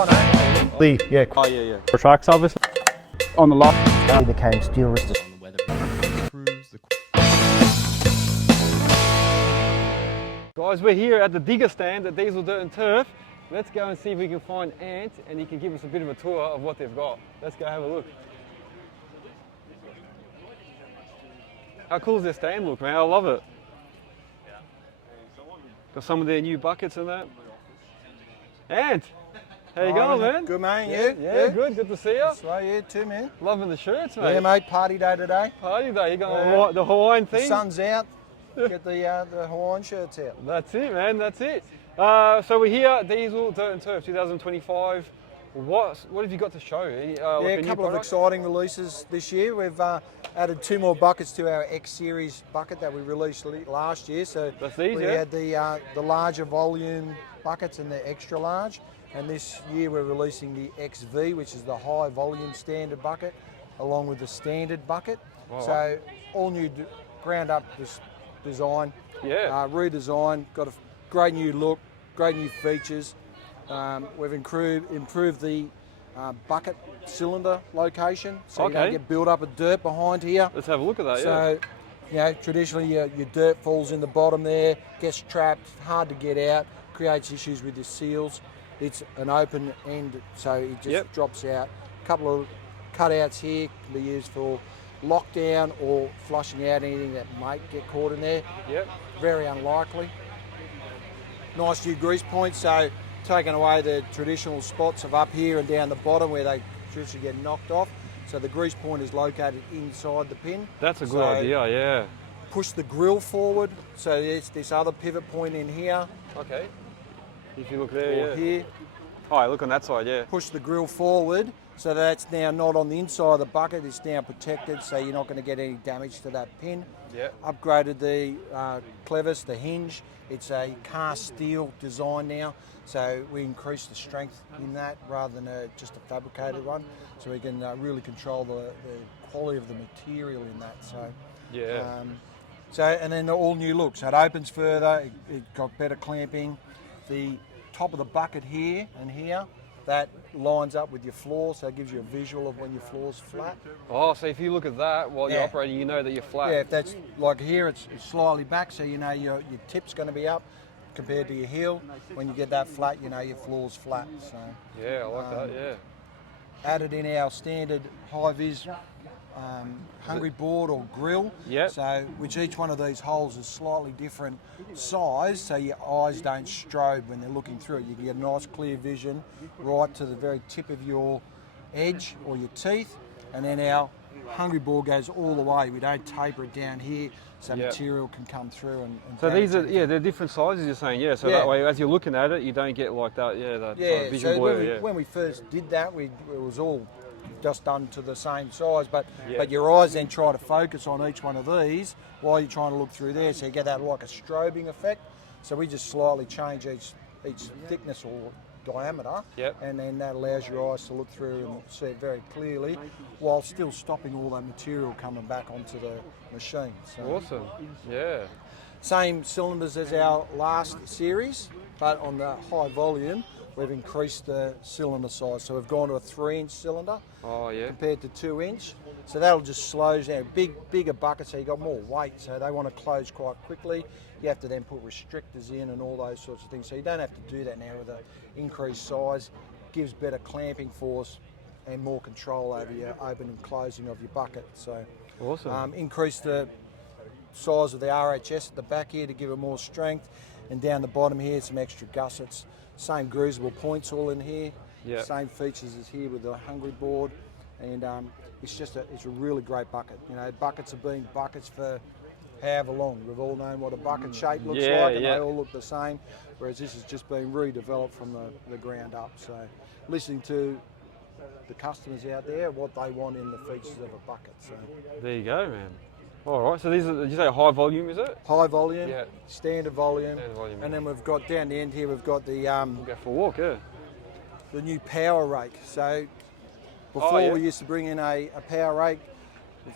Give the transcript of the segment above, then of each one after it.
Oh no. Lee, yeah. Oh yeah, yeah. For tracks, obviously. On the lot. He became steel resistant. Guys, we're here at the digger stand at Diesel Dirt and Turf. Let's go and see if we can find Ant and he can give us a bit of a tour of what they've got. Let's go have a look. How cool does their stand look, man? I love it. Got some of their new buckets and that. Ant, how you going, man? Good, mate. Yeah, good. Good to see you. So, yeah, too, man. Loving the shirts, mate. Yeah, mate. Party day today. Party day. You got the Hawaiian The theme? sun's out. Get the Hawaiian shirts out. That's it, man. That's it. So we're here at Diesel Dirt and Turf 2025. What have you got to show? A couple of exciting releases this year. We've added 2 more buckets to our X Series bucket that we released last year. So that's these, we had the larger volume buckets and the extra large. And this year we're releasing the XV, which is the high volume standard bucket, along with the standard bucket. Oh, so all new ground up design, redesign, got a great new look, great new features. We've improved the bucket cylinder location, so you don't get build up of dirt behind here. Let's have a look at that. So, traditionally your dirt falls in the bottom there, gets trapped, hard to get out, creates issues with your seals. It's an open end, so it just drops out. A couple of cutouts here can be used for lockdown or flushing out anything that might get caught in there. Very unlikely. Nice new grease points, so taking away the traditional spots of up here and down the bottom where they traditionally get knocked off. So the grease point is located inside the pin. That's a good idea, yeah. Push the grill forward, so there's this other pivot point in here. Okay. If you look there, or here. Oh, look on that side, yeah. Push the grill forward, so that's now not on the inside of the bucket, it's now protected, so you're not going to get any damage to that pin. Upgraded the clevis, the hinge. It's a cast steel design now, so we increase the strength in that rather than just a fabricated one, so we can really control the quality of the material in that. So, and then the all new look. So it opens further, it got better clamping. The top of the bucket here and here, that lines up with your floor, so it gives you a visual of when your floor's flat. Oh, so if you look at that while you're operating, you know that you're flat. Yeah, if that's like here, it's slightly back, so you know your tip's going to be up compared to your heel. When you get that flat, you know your floor's flat. So yeah, I like that. Yeah. Added in our standard high-vis hungry board or grill. So which each one of these holes is slightly different size, so your eyes don't strobe when they're looking through it. You can get a nice clear vision right to the very tip of your edge or your teeth, and then our hungry board goes all the way. We don't taper it down here, so material can come through and so these are they're different sizes, you're saying, so that way as you're looking at it you don't get like that vision blur. When we first did that, it was all just done to the same size, but your eyes then try to focus on each one of these while you're trying to look through there, so you get that like a strobing effect. So we just slightly change each thickness or diameter, and then that allows your eyes to look through and see it very clearly while still stopping all that material coming back onto the machine. So, awesome. Yeah. Same cylinders as our last series, but on the high volume we've increased the cylinder size, so we've gone to a 3-inch cylinder compared to 2-inch. So that'll just slow down. Bigger bucket, so you've got more weight, so they want to close quite quickly. You have to then put restrictors in and all those sorts of things. So you don't have to do that now with an increased size. Gives better clamping force and more control over your open and closing of your bucket. So awesome. Increase the size of the RHS at the back here to give it more strength, and down the bottom here some extra gussets. Same greasable points all in here. Same features as here with the hungry board, and it's a really great bucket. You know, buckets have been buckets for however long. We've all known what a bucket shape looks like, and they all look the same, whereas this has just been redeveloped from the ground up. So listening to the customers out there, what they want in the features of a bucket. So there you go, man. All right, so these are, did you say high volume, is it? High volume, standard volume, and then we've got down the end here, we've got the we'll go for a walk, the new power rake. So before we used to bring in a power rake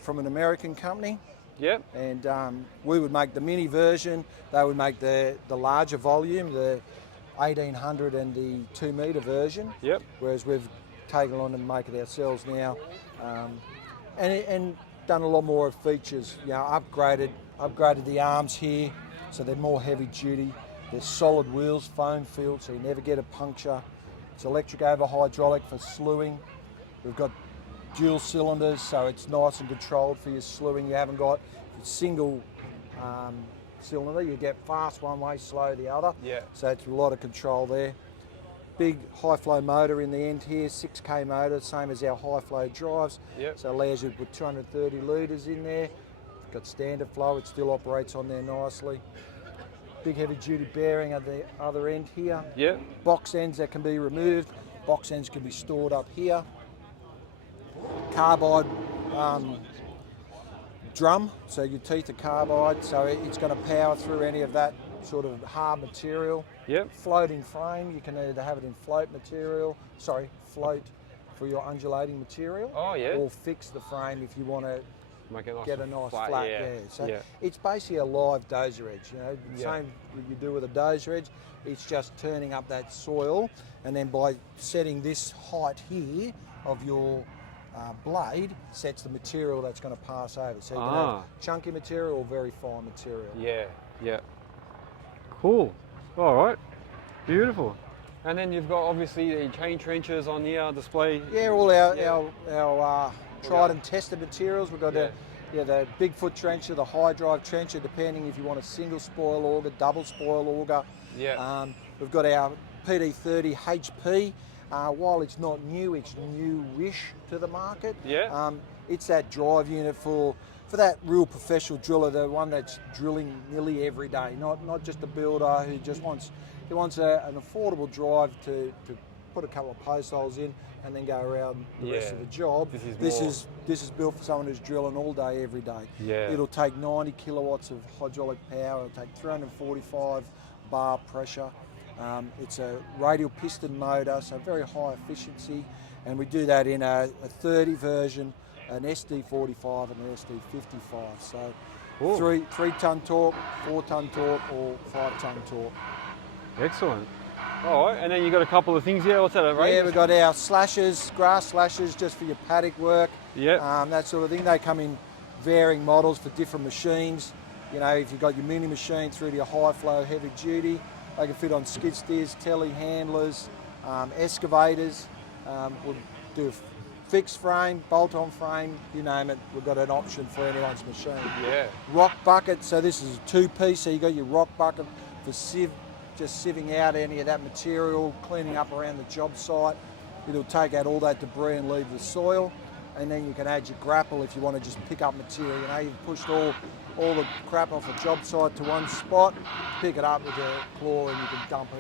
from an American company. And we would make the mini version. They would make the larger volume, the 1800 and the 2 metre version. Yep. Whereas we've taken on and make it ourselves now, and done a lot more of features. You know, upgraded the arms here, so they're more heavy duty. They're solid wheels, foam filled, so you never get a puncture. It's electric over hydraulic for slewing. We've got dual cylinders, so it's nice and controlled for your slewing. You haven't got a single cylinder. You get fast one way, slow the other. Yeah. So it's a lot of control there. Big high flow motor in the end here, 6K motor, same as our high flow drives. Yep. So it allows you to put 230 litres in there. Got standard flow, it still operates on there nicely. Big heavy duty bearing at the other end here. Yep. Box ends that can be removed. Box ends can be stored up here. Carbide drum, so your teeth are carbide, so it's going to power through any of that sort of hard material. Yep. Floating frame, you can either have it in float for your undulating material. Oh, yeah. Or fix the frame if you want to Make it nice get a and nice flat, flat. yeah. So Yeah. it's basically a live dozer edge. You know, Yeah. same you do with a dozer edge. It's just turning up that soil, and then by setting this height here of your blade, sets the material that's going to pass over. So you can have chunky material or very fine material. Yeah, yeah. Cool. All right. Beautiful. And then you've got obviously the chain trenches on the display. Yeah, all our tried and tested materials. We've got the Bigfoot trencher, the high drive trencher, depending if you want a single spoil auger, double spoil auger. Yeah. We've got our PD30 HP. While it's not new, it's newish to the market. Yeah. It's that drive unit for that real professional driller, the one that's drilling nearly every day, not just a builder who just wants an affordable drive to put a couple of post holes in and then go around the rest of the job. This is built for someone who's drilling all day, every day. Yeah. It'll take 90 kilowatts of hydraulic power. It'll take 345 bar pressure. It's a radial piston motor, so very high efficiency, and we do that in a 30 version, an SD45 and an SD55. So Cool. 3 ton torque, 4 ton torque, or 5 ton torque. Excellent. All right, and then you've got a couple of things here. What's that, right? Yeah, we've got our slashers, grass slashers, just for your paddock work. Yeah. That sort of thing. They come in varying models for different machines. You know, if you've got your mini machine through to your high flow, heavy duty, they can fit on skid steers, telehandlers, excavators. We'll do a fixed frame, bolt-on frame, you name it. We've got an option for anyone's machine. Yeah. Rock bucket, so this is a 2-piece, so you've got your rock bucket for just sieving out any of that material, cleaning up around the job site. It'll take out all that debris and leave the soil. And then you can add your grapple if you want to just pick up material. You know, you've pushed all the crap off a job site to one spot, pick it up with your claw and you can dump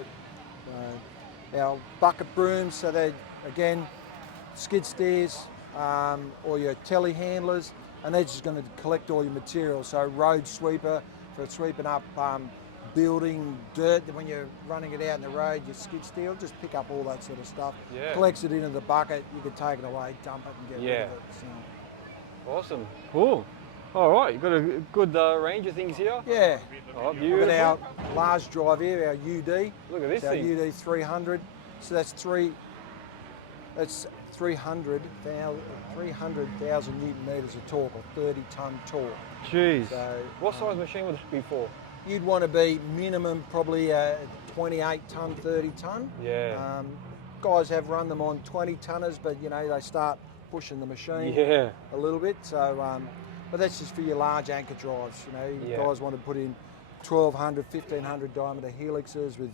it. Our bucket brooms, so they're, again, skid steers or your telehandlers, and they're just going to collect all your material. So road sweeper for sweeping up building dirt when you're running it out in the road, your skid steer will just pick up all that sort of stuff. Yeah. Collects it into the bucket, you can take it away, dump it and get rid of it. So. Awesome. Cool. All right, you've got a good range of things here. Yeah. Oh, We've beautiful. got our large drive here, our UD. Look at this It's our thing. UD 300. So that's 300,000 newton meters of torque, or 30 ton torque. Jeez. So, What size machine would it be for? You'd want to be minimum probably a 28 ton, 30 ton. Yeah. Guys have run them on 20 tonners, but you know, they start pushing the machine Yeah. a little bit. So, but that's just for your large anchor drives. You know, Yeah. guys want to put in 1200, 1500 diameter helixes with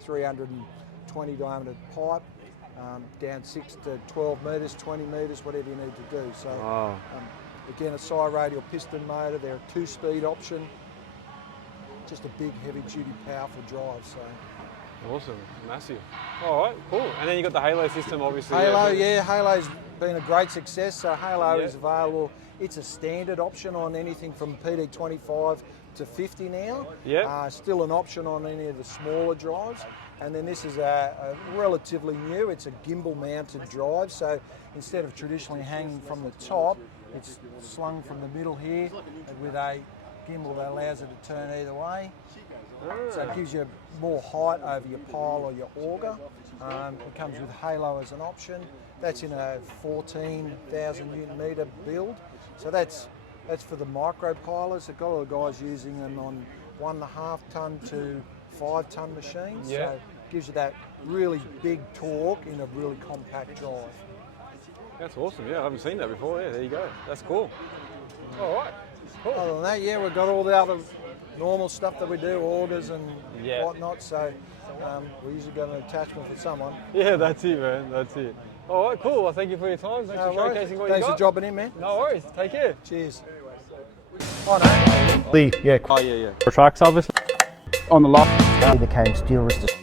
320 diameter pipe, down 6 to 12 metres, 20 metres, whatever you need to do. So, Wow. again, a side radial piston motor. They're a 2-speed option. Just a big, heavy-duty, powerful drive. So. Awesome. Massive. All right, cool. And then you got the Halo system, obviously. Halo, yeah, Halo's been a great success. So Halo Yeah. is available. It's a standard option on anything from PD25 to 50 now. Yeah. Still an option on any of the smaller drives. And then this is a relatively new. It's a gimbal-mounted drive. So instead of traditionally hanging from the top, it's slung from the middle here with a gimbal that allows it to turn either way. So it gives you more height over your pile or your auger. It comes with halo as an option. That's in a 14,000 Newton metre build. So that's for the micro pilers. A lot of the guys using them on 1.5 tonne to 5 tonne machines. Yeah. So it gives you that really big torque in a really compact drive. That's awesome. Yeah, I haven't seen that before. Yeah, there you go. That's cool. All right. Cool. Other than that, yeah, we've got all the other normal stuff that we do, augers and Yeah. whatnot. So we usually got an attachment for someone. Yeah, that's it, man. That's it. All right, cool. Well, thank you for your time. Thanks No for worries. showcasing what Thanks you for got. dropping in, man. No worries. Take care. Cheers. Oh, no. Yeah, Oh, yeah, yeah. tracks obviously on the lot. He became steel resistant.